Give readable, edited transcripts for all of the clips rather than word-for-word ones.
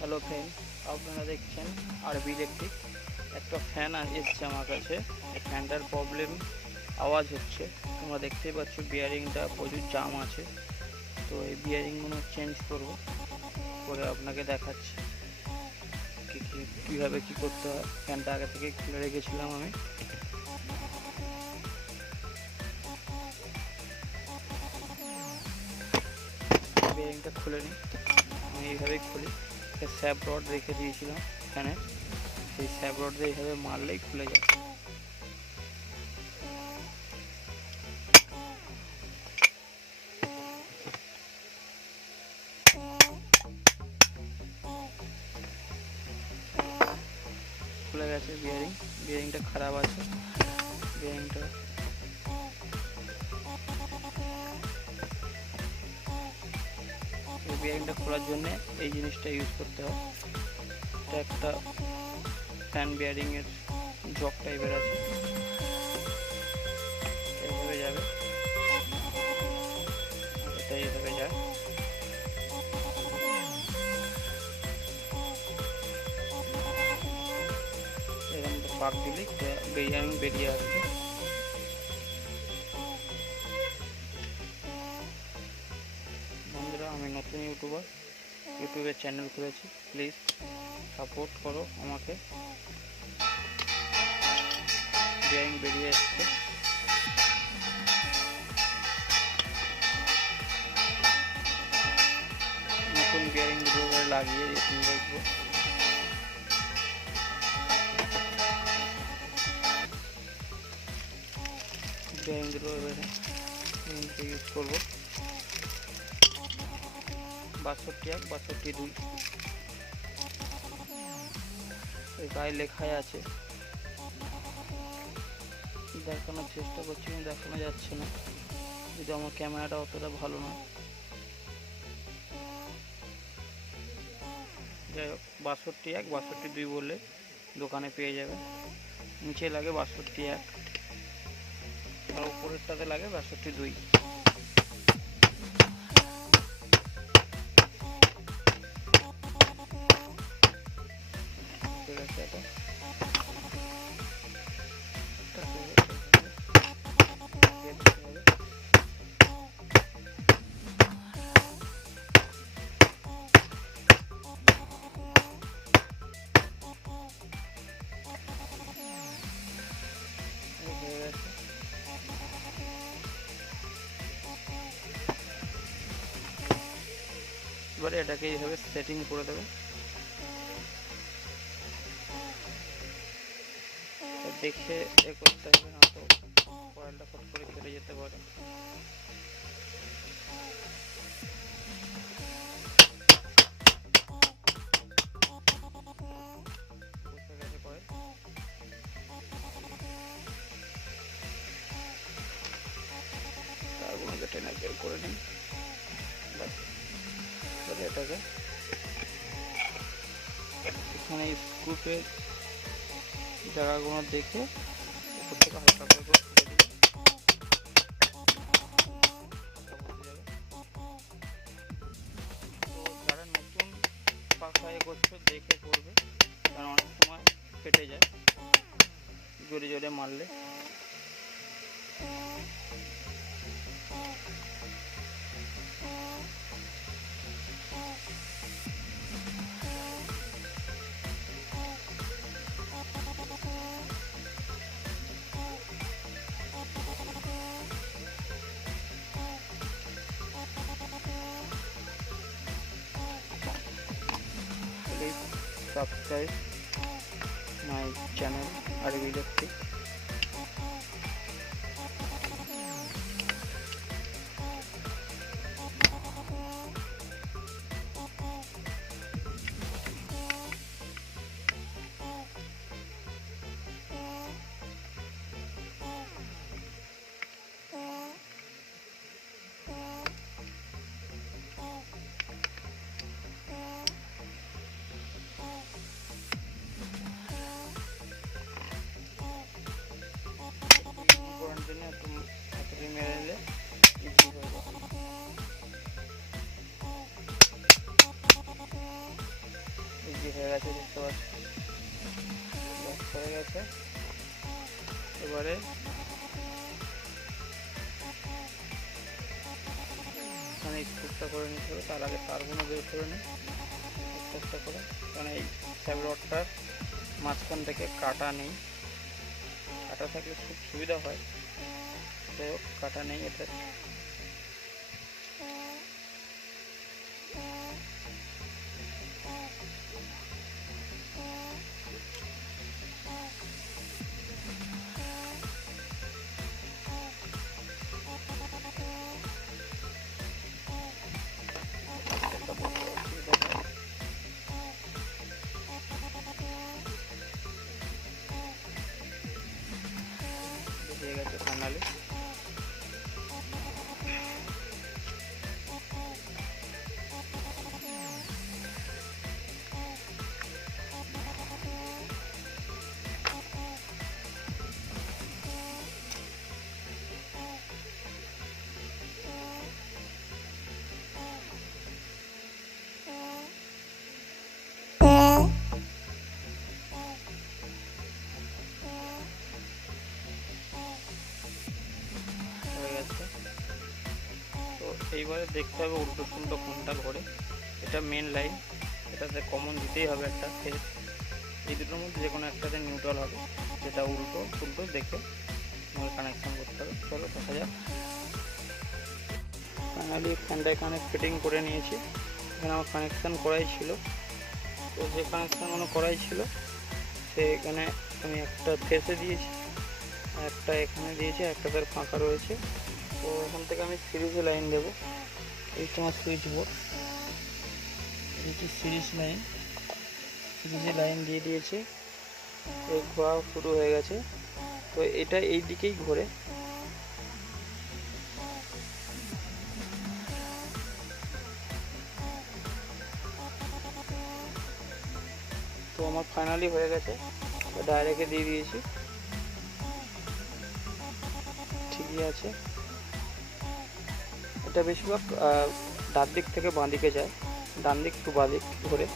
Hello friend, আপনারা দেখছেন আরবি ইলেকট্রিক। একটা ফ্যান এসছে আমার কাছে। এই ফ্যানটার প্রবলেম, আওয়াজ হচ্ছে। তোমরা দেখতেই পাচ্ছ বিয়ারিংটা প্রচুর জাম আছে। তো এই বিয়ারিংগুলো চেঞ্জ করে আপনাকে দেখাচ্ছি কীভাবে কী করতে হয়। ফ্যানটা আগে থেকে খুলে রেখেছিলাম আমি। বিয়ারিংটা খুলে নিই, আমি এইভাবেই খুলি। স্যাপ রড রেখে দিয়েছিলাম ফ্যানে, সেই স্যাপ রড দিয়ে এইভাবে মারলেই খুলে যায়। খুলে গেছে বিয়ারিংটা খারাপ আছে। বিয়ারিংটা খোলার জন্য এই জিনিসটা ইউজ করতে হয়। এটা একটা ফ্যান বিয়ারিংয়ের জক টাইপের আছে, এইভাবে যাবে, এটা এইভাবে যায়। এরকম পাক দিলে বিয়ারিং বেরিয়ে আসবে। বন্ধুরা, আমি নতুন ইউটিউবের চ্যানেল খুলেছি, প্লিজ সাপোর্ট করো আমাকে। বিয়ারিং বেরিয়ে এসছে। নতুন বিয়ারিংগুলো লাগিয়ে দেখবো। বিয়ারিংগুলো এবারে ইউজ করবো। 62 62 এই গায়ে লেখাই আছে, দেখানোর চেষ্টা করছি কিন্তু দেখানো যাচ্ছে না, যদি আমার ক্যামেরাটা অতটা ভালো না। যাই হোক, 62 62 বললে দোকানে পেয়ে যাবে। নিচে লাগে 62 আর উপরেরটাতে লাগে 62। ঠিক আছে, এটা এবারে এটাকে এইভাবে সেটিং করে দেবে। দেখে এ করতে হবে, না তো কয়েলটা ফট করে কেটে যেতে পারে। বসে গেছে কয়েল। তারগুলোকে টেনে বের করে নিই। এটাকে এখানে স্ক্রুপের জায়গাগুলো দেখে উপর থেকে হালকা করে খুলে দিলে যাবে। তো যারা নতুন পাখা করছো দেখে করবে, কারণ অনেক সময় ফেটে যায় জোরে জোরে মারলে। Please subscribe my channel Arbi Electric. স্ক্রুটা করে নিতে হবে। তার আগে তারগুলো বের করে নিই একটা একটা করে, কারণ এই স্যাব রডটার মাঝখান থেকে কাটা নেই, কাটা থাকলে খুব সুবিধা হয়, যাই হোক কাটা নেই এটা। বেরিয়ে গেছে ফাইনালি। হয়ে গেছে। তো এইবারে দেখতে হবে উল্টো টুল্টো কোনটা ঘোরে। এটা মেন লাইন, এটাতে কমন দিতেই হবে একটা ফেস, এই দুটোর মধ্যে যে কোনো একটাতে নিউট্রাল হবে, যেটা উল্টো টুল্টো দেখে আমাকে কানেকশান করতে হবে। চলো দেখা যাক। ফাইনালি ফ্যানটা এখানে ফিটিং করে নিয়েছি। এখানে আমার কানেকশান করাই ছিল, তো যে কানেকশানগুলো করাই ছিল সেখানে আমি একটা ফেসে দিয়েছি, একটা এখানে দিয়েছি, একটা তার ফাঁকা রয়েছে। তো এখান থেকে আমি সিরিজে লাইন দেবো। এই তোমার সুইচ বোর্ড, এই সিরিজ লাইন, সিরিজে লাইন দিয়ে দিয়েছি। এই ঘোরা শুরু হয়ে গেছে। তো এটা এই দিকেই ঘোরে, তো আমার ফাইনালি হয়ে গেছে। ডাইরেক্টে দিয়ে দিয়েছি, ঠিকই আছে। এটা বেশিরভাগ ডান দিক থেকে বাঁ দিকে যায়, ডান দিক টু বাঁ দিক ঘোরে।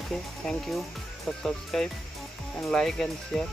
Okay, thank you for subscribe and like and share.